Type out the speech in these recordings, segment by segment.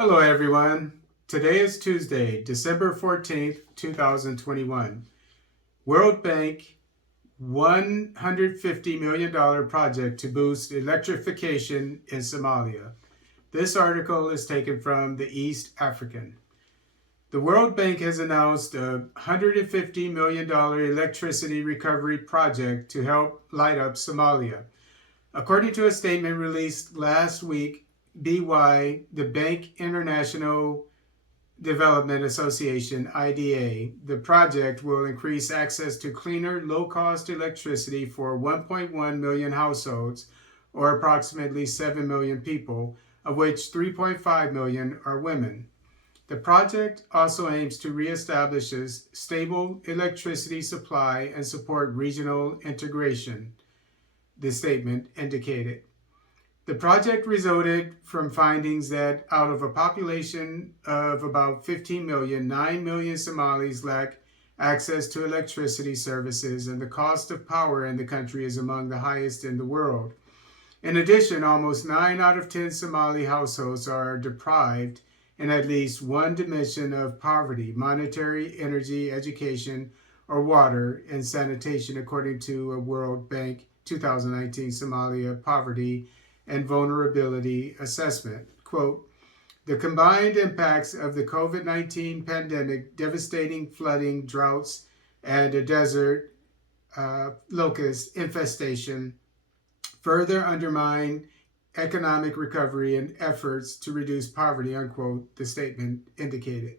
Hello everyone. Today is Tuesday, December 14th, 2021. World Bank $150 million project to boost electrification in Somalia. This article is taken from the East African. The World Bank has announced a $150 million electricity recovery project to help light up Somalia. According to a statement released last week, the Bank International Development Association, IDA, the project will increase access to cleaner, low-cost electricity for 1.1 million households, or approximately 7 million people, of which 3.5 million are women. The project also aims to reestablish a stable electricity supply and support regional integration, the statement indicated. The project resulted from findings that out of a population of about 15 million, 9 million Somalis lack access to electricity services, and the cost of power in the country is among the highest in the world. In addition, almost 9 out of 10 Somali households are deprived in at least one dimension of poverty: monetary, energy, education, or water and sanitation, according to a World Bank 2019 Somalia Poverty and Vulnerability Assessment. Quote, the combined impacts of the COVID-19 pandemic, devastating flooding, droughts, and a desert locust infestation further undermine economic recovery and efforts to reduce poverty, unquote, the statement indicated.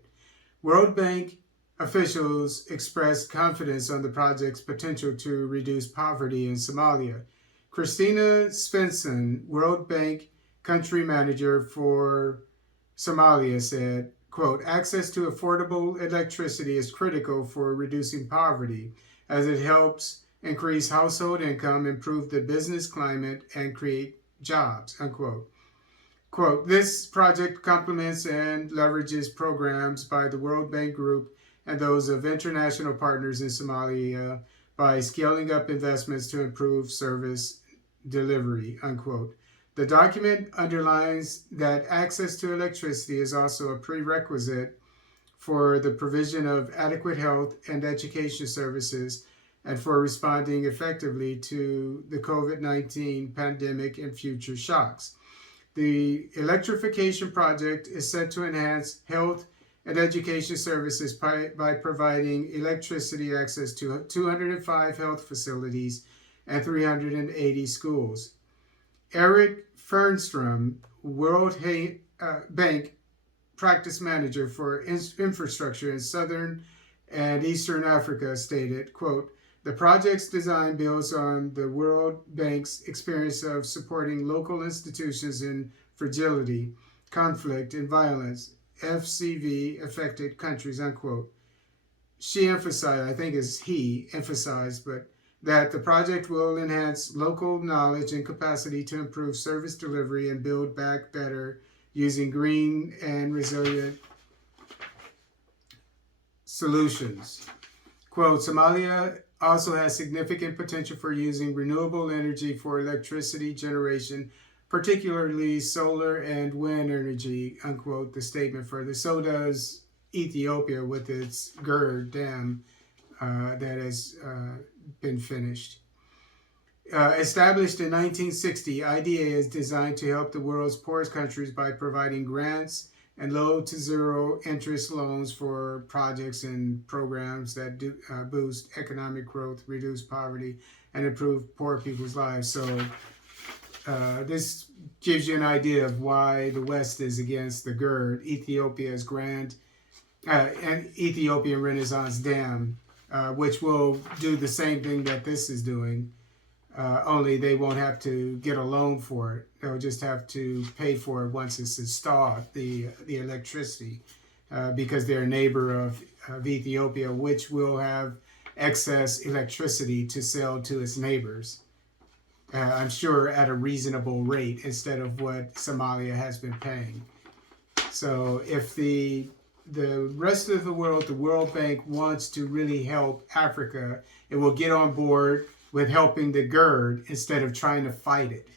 World Bank officials expressed confidence on the project's potential to reduce poverty in Somalia. Christina Svensson, World Bank country manager for Somalia, said, quote, access to affordable electricity is critical for reducing poverty as it helps increase household income, improve the business climate, and create jobs, unquote. Quote, this project complements and leverages programs by the World Bank Group and those of international partners in Somalia by scaling up investments to improve service delivery, unquote. The document underlines that access to electricity is also a prerequisite for the provision of adequate health and education services and for responding effectively to the COVID-19 pandemic and future shocks. The electrification project is set to enhance health and education services by providing electricity access to 205 health facilities and 380 schools. Eric Fernstrom, World Bank practice manager for infrastructure in Southern and Eastern Africa, stated, quote, the project's design builds on the World Bank's experience of supporting local institutions in fragility, conflict, and violence, FCV affected countries, unquote. She emphasized, I think it's he emphasized, but that the project will enhance local knowledge and capacity to improve service delivery and build back better using green and resilient solutions. Quote, Somalia also has significant potential for using renewable energy for electricity generation, particularly solar and wind energy, unquote, the statement further. So does Ethiopia with its GERD dam that has been finished. Established in 1960, IDA is designed to help the world's poorest countries by providing grants and low to zero interest loans for projects and programs that boost economic growth, reduce poverty, and improve poor people's lives. So this gives you an idea of why the West is against the GERD, Ethiopia's and Ethiopian Renaissance Dam, which will do the same thing that this is doing, only they won't have to get a loan for it. They'll just have to pay for it once it's installed, the electricity, because they're a neighbor of Ethiopia, which will have excess electricity to sell to its neighbors. I'm sure at a reasonable rate instead of what Somalia has been paying. So if the rest of the world, the World Bank, wants to really help Africa, it will get on board with helping the GERD instead of trying to fight it.